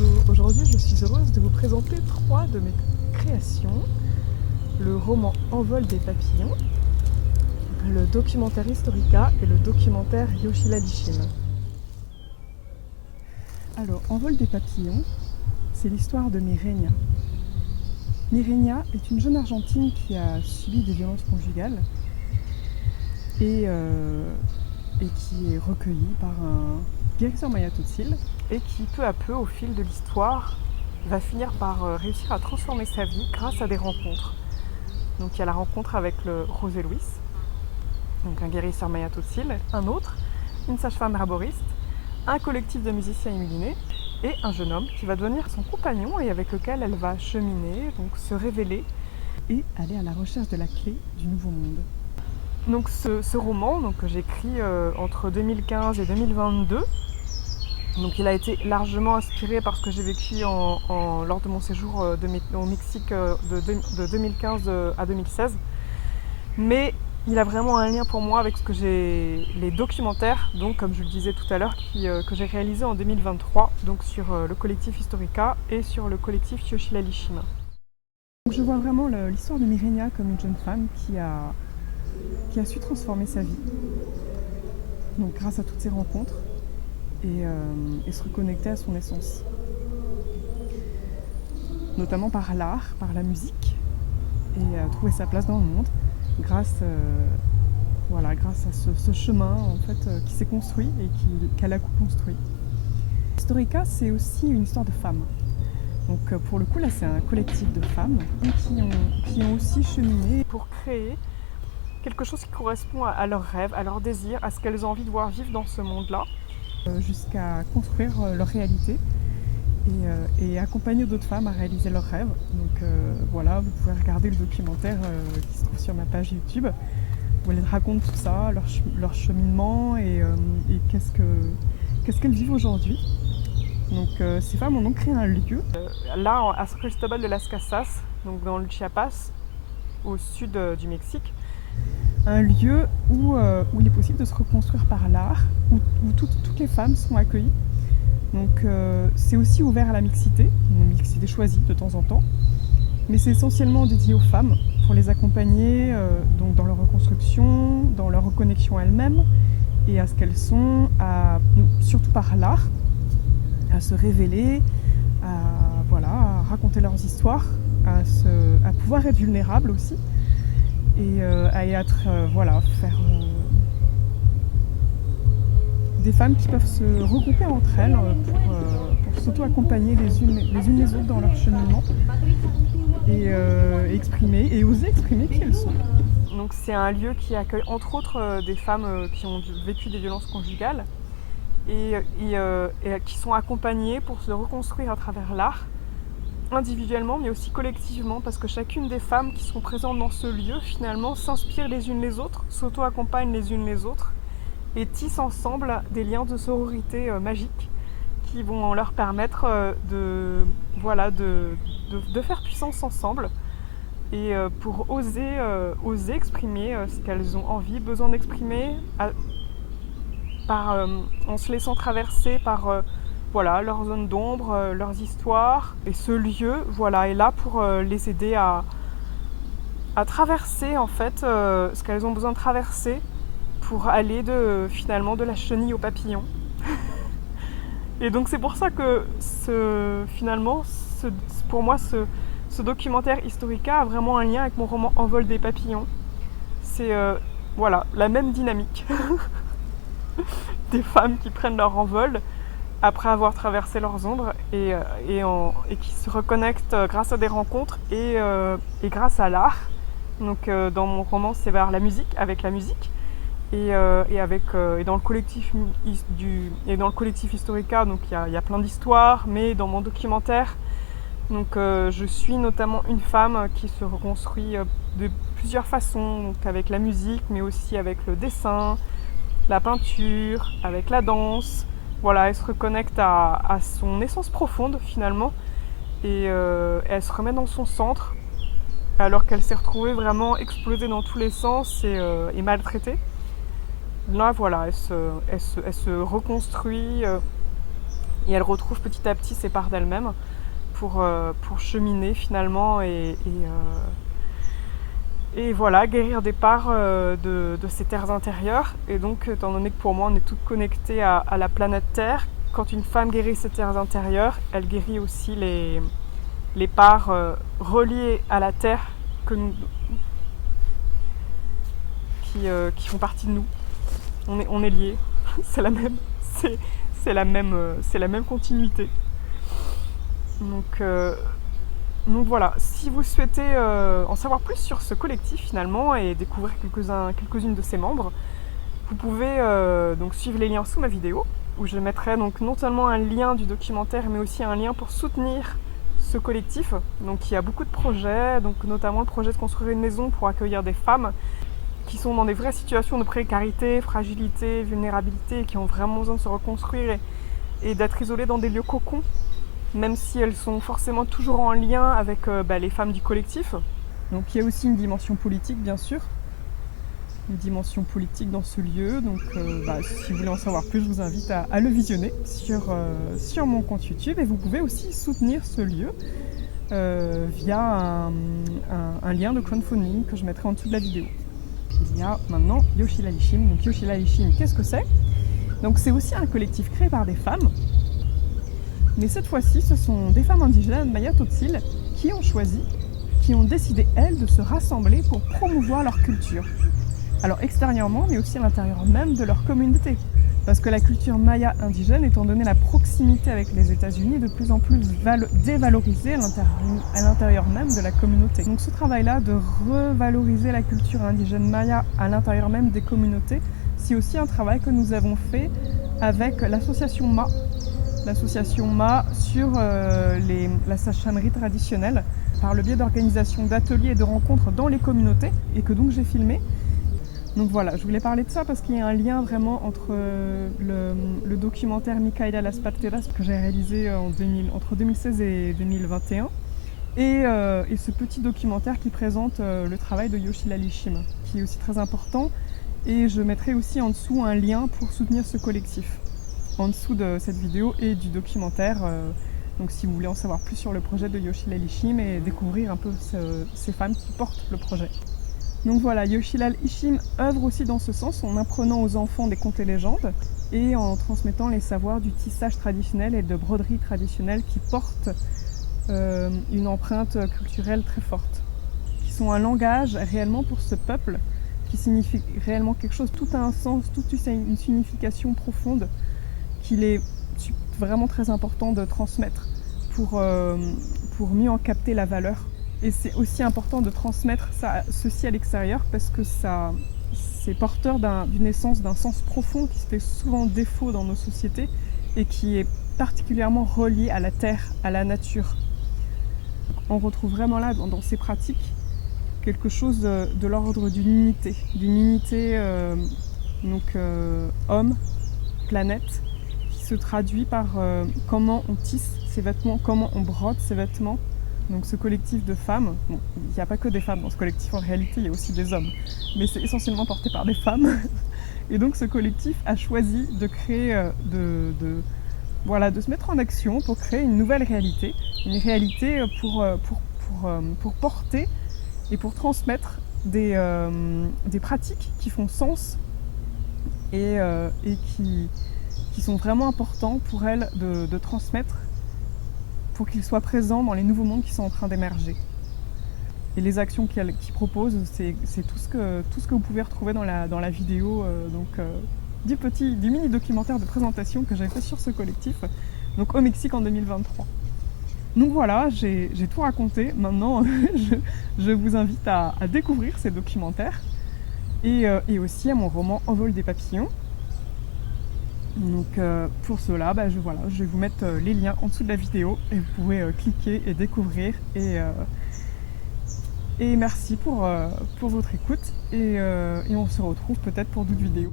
Bonjour, aujourd'hui je suis heureuse de vous présenter 3 de mes créations. Le roman Envol des papillons, le documentaire Historica et le documentaire Yoshila-Lishin. Alors, Envol des papillons, c'est l'histoire de Mireña. Mireña est une jeune Argentine qui a subi des violences conjugales et qui est recueillie par un guérisseur Maya Totsil et qui peu à peu, au fil de l'histoire, va finir par réussir à transformer sa vie grâce à des rencontres. Donc il y a la rencontre avec le José Luis, donc un guérisseur Maya Totsil, un autre, une sage-femme herboriste, un collectif de musiciens immulinés et un jeune homme qui va devenir son compagnon et avec lequel elle va cheminer, donc se révéler et aller à la recherche de la clé du nouveau monde. Donc ce roman que j'écris entre 2015 et 2022, donc il a été largement inspiré par ce que j'ai vécu lors de mon séjour au Mexique de 2015 à 2016. Mais il a vraiment un lien pour moi avec les documentaires, donc comme je le disais tout à l'heure, que j'ai réalisé en 2023, donc sur le collectif Historica et sur le collectif Yoshila-Lishin. Je vois vraiment l'histoire de Mireña comme une jeune femme qui a su transformer sa vie, donc grâce à toutes ces rencontres, et se reconnecter à son essence. Notamment par l'art, par la musique, et trouver sa place dans le monde grâce à ce chemin en fait, qui s'est construit et qu'elle a co-construit. Historica, c'est aussi une histoire de femmes. Donc pour le coup, là, c'est un collectif de femmes qui ont aussi cheminé pour créer quelque chose qui correspond à leurs rêves, à leurs désirs, à ce qu'elles ont envie de voir vivre dans ce monde-là, jusqu'à construire leur réalité et accompagner d'autres femmes à réaliser leurs rêves. Donc voilà, vous pouvez regarder le documentaire qui se trouve sur ma page YouTube, où elles racontent tout ça, leur cheminement et qu'est-ce qu'elles vivent aujourd'hui. Donc ces femmes ont donc créé un lieu, là à San Cristobal de las Casas, donc dans le Chiapas, au sud du Mexique. Un lieu où il est possible de se reconstruire par l'art, où toutes les femmes sont accueillies. Donc c'est aussi ouvert à la mixité, une mixité choisie de temps en temps, mais c'est essentiellement dédié aux femmes pour les accompagner donc dans leur reconstruction, dans leur reconnexion à elles-mêmes et à ce qu'elles sont, surtout par l'art, à se révéler, à raconter leurs histoires, à pouvoir être vulnérables aussi et à être faire des femmes qui peuvent se regrouper entre elles pour s'auto-accompagner les unes les autres dans leur cheminement et exprimer et oser exprimer qui elles sont. Donc c'est un lieu qui accueille entre autres des femmes qui ont vécu des violences conjugales et qui sont accompagnées pour se reconstruire à travers l'art, individuellement mais aussi collectivement, parce que chacune des femmes qui sont présentes dans ce lieu finalement s'inspirent les unes les autres, s'auto-accompagnent les unes les autres et tissent ensemble des liens de sororité magiques qui vont leur permettre de faire puissance ensemble et pour oser exprimer ce qu'elles ont envie, besoin d'exprimer en se laissant traverser par leurs zones d'ombre, leurs histoires. Et ce lieu est là pour les aider à traverser en fait ce qu'elles ont besoin de traverser pour aller finalement de la chenille au papillon. Et donc c'est pour ça que pour moi ce documentaire Historica a vraiment un lien avec mon roman Envol des papillons. C'est la même dynamique des femmes qui prennent leur envol après avoir traversé leurs ombres et qui se reconnectent grâce à des rencontres et grâce à l'art. Donc dans mon roman c'est vers la musique, avec la musique. Et dans le collectif Historica, donc il y a plein d'histoires, mais dans mon documentaire, donc je suis notamment une femme qui se reconstruit de plusieurs façons, donc avec la musique, mais aussi avec le dessin, la peinture, avec la danse. Voilà, elle se reconnecte à son essence profonde finalement, et elle se remet dans son centre, alors qu'elle s'est retrouvée vraiment explosée dans tous les sens et maltraitée. Là, elle se reconstruit Et elle retrouve petit à petit ces parts d'elle-même pour cheminer finalement et voilà, guérir des parts de ces terres intérieures. Et donc, étant donné que pour moi, on est toutes connectées à la planète Terre, quand une femme guérit ses terres intérieures, elle guérit aussi les parts reliées à la Terre que nous, qui font partie de nous. On est liés, c'est la même, c'est la même continuité. Donc voilà, si vous souhaitez en savoir plus sur ce collectif finalement et découvrir quelques-unes de ses membres, vous pouvez donc suivre les liens sous ma vidéo, où je mettrai donc non seulement un lien du documentaire, mais aussi un lien pour soutenir ce collectif. Donc il y a beaucoup de projets, donc notamment le projet de construire une maison pour accueillir des femmes qui sont dans des vraies situations de précarité, fragilité, vulnérabilité, et qui ont vraiment besoin de se reconstruire et d'être isolées dans des lieux cocons, même si elles sont forcément toujours en lien avec les femmes du collectif. Donc il y a aussi une dimension politique, bien sûr, une dimension politique dans ce lieu. Donc si vous voulez en savoir plus, je vous invite à le visionner sur mon compte YouTube. Et vous pouvez aussi soutenir ce lieu via un lien de crowdfunding que je mettrai en dessous de la vidéo. Il y a maintenant Yoshi Lalishim. Donc Yoshi Lalishim, qu'est-ce que c'est? Donc c'est aussi un collectif créé par des femmes. Mais cette fois-ci, ce sont des femmes indigènes Maya Tzotzil qui ont décidé, elles, de se rassembler pour promouvoir leur culture. Alors extérieurement, mais aussi à l'intérieur même de leur communauté. Parce que la culture maya indigène, étant donné la proximité avec les États-Unis, est de plus en plus dévalorisée à l'intérieur même de la communauté. Donc ce travail-là de revaloriser la culture indigène maya à l'intérieur même des communautés, c'est aussi un travail que nous avons fait avec l'association MA. L'association MA sur la sachanerie traditionnelle par le biais d'organisation d'ateliers et de rencontres dans les communautés et que donc j'ai filmé. Donc voilà, je voulais parler de ça parce qu'il y a un lien vraiment entre le documentaire Micaela Las Parteras que j'ai réalisé entre 2016 et 2021 et ce petit documentaire qui présente le travail de Yoshi Lalishim, qui est aussi très important. Et je mettrai aussi en dessous un lien pour soutenir ce collectif, en dessous de cette vidéo et du documentaire. Donc si vous voulez en savoir plus sur le projet de Yoshi Lalishim et découvrir un peu ces femmes qui portent le projet. Donc voilà, Yoshi Lalishim œuvre aussi dans ce sens en apprenant aux enfants des contes et légendes et en transmettant les savoirs du tissage traditionnel et de broderie traditionnelle qui portent une empreinte culturelle très forte, qui sont un langage réellement pour ce peuple, qui signifie réellement quelque chose, tout a un sens, tout a une signification profonde qu'il est vraiment très important de transmettre pour mieux en capter la valeur. Et c'est aussi important de transmettre ceci à l'extérieur parce que c'est porteur d'une essence, d'un sens profond qui se fait souvent défaut dans nos sociétés et qui est particulièrement relié à la terre, à la nature. On retrouve vraiment là, dans ces pratiques, quelque chose de l'ordre d'une unité homme, planète, qui se traduit par comment on tisse ses vêtements, comment on brode ses vêtements. Donc ce collectif de femmes, bon, il n'y a pas que des femmes dans ce collectif, en réalité il y a aussi des hommes, mais c'est essentiellement porté par des femmes. Et donc ce collectif a choisi de créer, de se mettre en action pour créer une nouvelle réalité, une réalité pour porter et pour transmettre des pratiques qui font sens et qui sont vraiment importants pour elles de transmettre, pour qu'ils soient présents dans les nouveaux mondes qui sont en train d'émerger. Et les actions qu'ils proposent, c'est tout ce que vous pouvez retrouver dans la vidéo du mini documentaire de présentation que j'avais fait sur ce collectif, donc au Mexique en 2023. Donc voilà, j'ai tout raconté. Maintenant, je vous invite à découvrir ces documentaires et aussi à mon roman Envol des papillons. Donc pour cela, je vais vous mettre les liens en dessous de la vidéo et vous pouvez cliquer et découvrir. Et merci pour votre écoute et on se retrouve peut-être pour d'autres vidéos.